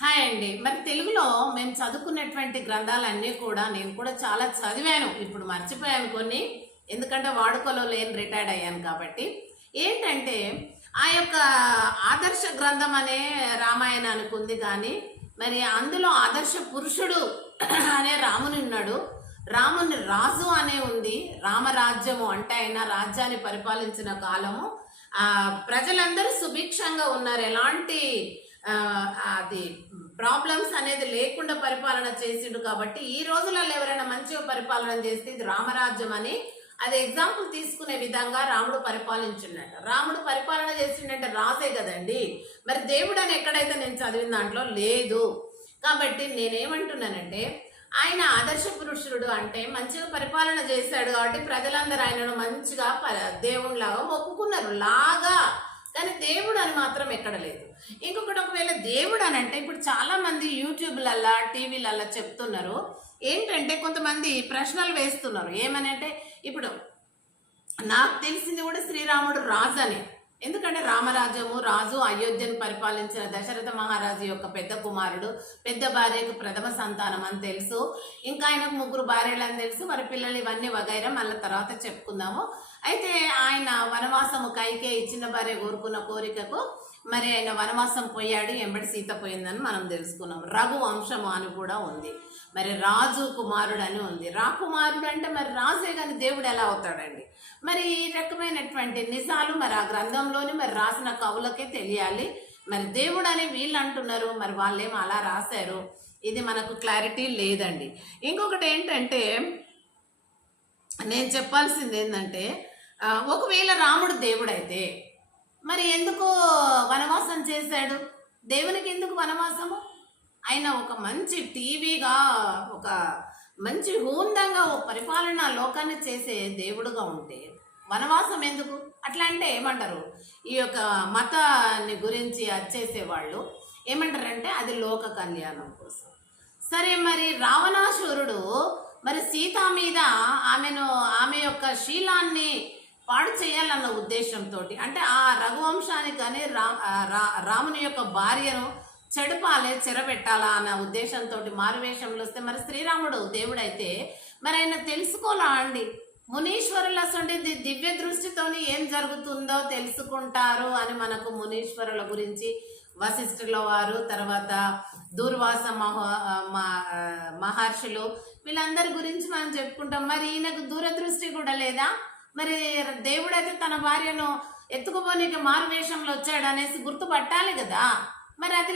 Hi అండి. మరి తెలుగులో మేము చదువుకున్నటువంటి గ్రంథాలన్నీ కూడా నేను కూడా చాలా చదివాను. ఇప్పుడు మర్చిపోయాను కొన్ని. ఎందుకంటే వాడుకలో లేని రిటైర్డ్ అయ్యాను కాబట్టి. ఏంటంటే ఆ యొక్క ఆదర్శ గ్రంథం అనే రామాయణానికి ఉంది కానీ మరి అందులో ఆదర్శ పురుషుడు అనే రాముని ఉన్నాడు. రాముని రాజు అనే ఉంది. రామరాజ్యము అంటే ఆయన రాజ్యాన్ని పరిపాలించిన కాలము ప్రజలందరూ సుభిక్షంగా ఉన్నారు. ఎలాంటి అది ప్రాబ్లమ్స్ అనేది లేకుండా పరిపాలన చేసిండు. కాబట్టి ఈ రోజులలో ఎవరైనా మంచిగా పరిపాలన చేస్తే ఇది రామరాజ్యం అని అది ఎగ్జాంపుల్ తీసుకునే విధంగా రాముడు పరిపాలించిండట. రాముడు పరిపాలన చేసిండంటే రాసే కదండి. మరి దేవుడు అని ఎక్కడైతే నేను చదివిన దాంట్లో లేదు. కాబట్టి నేనేమంటున్నానంటే ఆయన ఆదర్శ పురుషుడు అంటే మంచిగా పరిపాలన చేశాడు కాబట్టి ప్రజలందరూ ఆయనను మంచిగా దేవుడిలాగా మొక్కుకున్నారు లాగా. కానీ దేవుడు అని మాత్రం ఎక్కడ లేదు. ఇంకొకటి, ఒకవేళ దేవుడు అని అంటే ఇప్పుడు చాలా మంది యూట్యూబ్లల్లా టీవీలల్లా చెప్తున్నారు ఏంటంటే కొంతమంది ప్రశ్నలు వేస్తున్నారు. ఏమని అంటే ఇప్పుడు నాకు తెలిసింది కూడా శ్రీరాముడు రాజు అని. ఎందుకంటే రామరాజ్యము రాజు అయోధ్యను పరిపాలించిన దశరథ మహారాజు యొక్క పెద్ద కుమారుడు, పెద్ద భార్యకు ప్రథమ సంతానం అని తెలుసు. ఇంకా ఆయనకు 3 భార్యలు అని తెలుసు. మరి పిల్లలు ఇవన్నీ వగైరా మళ్ళీ తర్వాత చెప్పుకుందాము. అయితే ఆయన వనవాసము కైకేయి చిన్న భార్య కోరుకున్న కోరికకు మరి ఆయన వనవాసం పోయాడు, ఎంబడి సీత పోయిందని మనం తెలుసుకున్నాం. రఘు వంశము అని కూడా ఉంది. మరి రాజు కుమారుడు అని ఉంది. రాకుమారుడు అంటే మరి రాజే కానీ దేవుడు ఎలా అవుతాడండి? మరి ఈ రకమైనటువంటి నిజాలు మరి ఆ గ్రంథంలోని మరి రాసిన కవులకే తెలియాలి. మరి దేవుడు అని వీళ్ళు అంటున్నారు, మరి వాళ్ళేమో అలా రాశారు. ఇది మనకు క్లారిటీ లేదండి. ఇంకొకటి ఏంటంటే నేను చెప్పాల్సింది ఏంటంటే ఒకవేళ రాముడు దేవుడైతే మరి ఎందుకు వనవాసం చేశాడు? దేవునికి ఎందుకు వనవాసము? ఆయన ఒక మంచి టీవీగా ఒక మంచి హూందంగా ఓ పరిపాలన లోకాన్ని చేసే దేవుడుగా ఉంటే వనవాసం ఎందుకు? అట్లా అంటే ఏమంటారు, ఈ యొక్క మతాన్ని గురించి వచ్చేసేవాళ్ళు ఏమంటారంటే అది లోక కళ్యాణం కోసం. సరే, మరి రావణాసురుడు మరి సీత మీద ఆమె యొక్క శీలాన్ని పాడు చేయాలన్న ఉద్దేశంతో అంటే ఆ రఘువంశానికి కానీ రాముని యొక్క భార్యను చెరబెట్టాలా అన్న ఉద్దేశంతో మారువేషంలో వస్తే మరి శ్రీరాముడు దేవుడైతే మరి ఆయన తెలుసుకోలా అండి? మునీశ్వరులు అసలు దివ్య దృష్టితోని ఏం జరుగుతుందో తెలుసుకుంటారు అని మనకు మునీశ్వరుల గురించి వశిష్ఠుల వారు, తర్వాత దూర్వాస మహర్షులు వీళ్ళందరి గురించి మనం చెప్పుకుంటాం. మరి ఈయనకు దూరదృష్టి కూడా లేదా? మరి దేవుడైతే తన భార్యను ఎత్తుకుపోనీకి మారువేషంలో వచ్చాడు అనేసి గుర్తుపట్టాలి కదా. మరి అది